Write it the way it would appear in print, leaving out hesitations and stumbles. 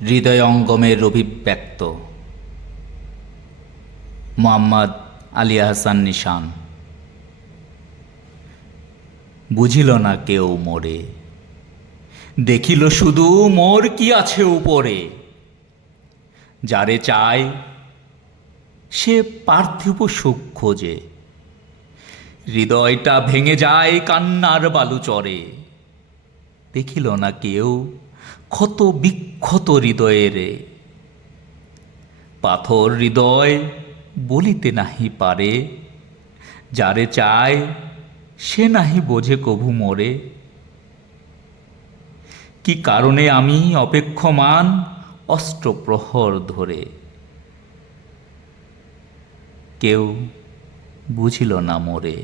হৃদয় অঙ্গমের অভিব্যক্ত। মোহাম্মদ আলী আহসান নিশান। বুঝিল না কেউ মোরে, দেখিল শুধু মোর কি আছে উপরে। যারে চায় সে পার্থিব সুখ খোঁজে, হৃদয়টা ভেঙে যায় কান্নার বালুচরে। দেখিল না কেউ ক্ষত বিক্ষত হৃদয়েরে, পাথর হৃদয় বলিতে নাহি পারে। যারে চায় সে নাহি বোঝে কভু মোরে। কি কারণে আমি অপেক্ষমান অষ্টপ্রহর ধরে, কেউ বুঝিল না মোরে।